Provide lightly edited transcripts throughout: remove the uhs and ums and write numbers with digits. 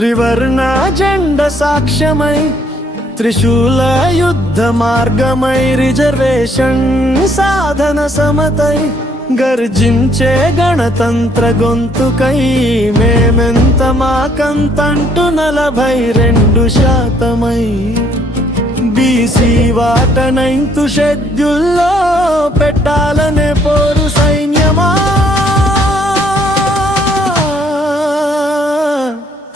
త్రివర్ణ జెండ సాక్ష్యమై త్రిశూల యుద్ధ మార్గమై రిజర్వేషన్ సాధన సమతై గర్జించే గణతంత్ర గొంతుకై మేమెంత మాకంతంటూ 42% బీసీ వాట 9th షెడ్యూల్లో పెట్టాలనే పోరు సైన్యమా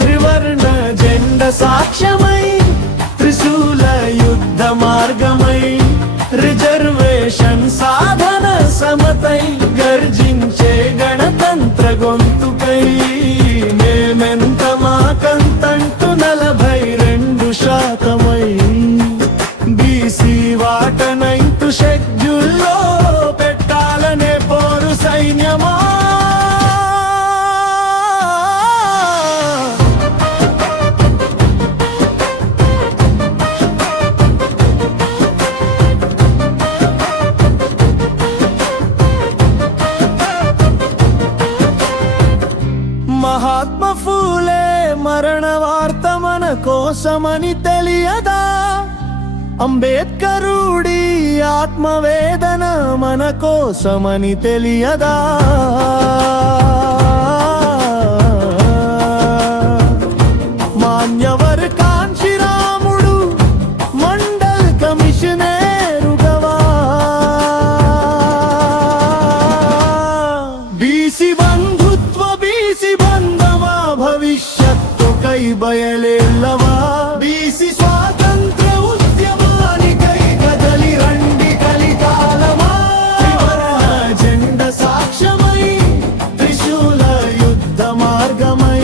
త్రివర్ణ జెండ సాక్ష్యమై త్రిశూల యుద్ధ మార్గమై రిజర్వేషన్ సాధన సమతై గర్జించే గణతంత్ర గొంతుకై మేమెంత మాకంతంటూ 42% బీసీ వాట 9th షెడ్యూల్లో పెట్టాలనే పోరు సైన్యమా మహాత్మా ఫూలే మరణ వార్త మన కోసమని తెలియదా అంబేద్కరుడి ఆత్మవేదన మన కోసమని తెలియదా మాన్యవర్ కాంశీరాముడు మండల్ కమిషనరుగవా బీసీ బంధుత్వ బీసీ బంధమా భవిష్యత్తుకై బయలేల్లవా బీసీ స్వాతంత్ర ఉద్యమానికై కదలి రండి కలికాలమా త్రివర్ణ జెండ సాక్ష్యమై త్రిశూల యుద్ధ మార్గమై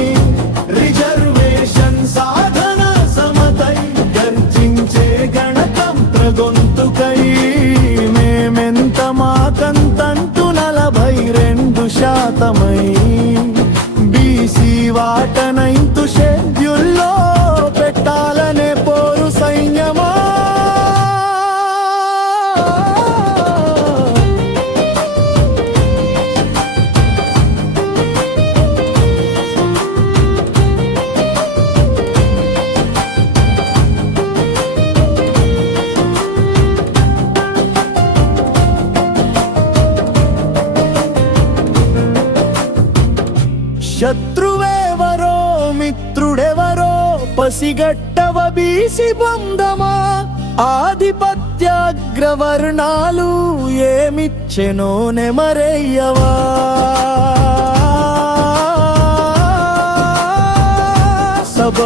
రిజర్వేషన్ సాధన సమతై గర్జించే గణతంత్ర గొంతుకై మేమెంత మాకంతంటూ 42% బీసీ వాట 9th షెడ్యూల్లో పెట్టాలనే పోరు సైన్యమా శత్రువెవరో మిత్రుడెవరో పసిగట్టవ బీసీ బంధమా ఆధిపత్యాగ్రవర్ణాలు ఏమిచ్చెనో నెమరేయ్యవా సబ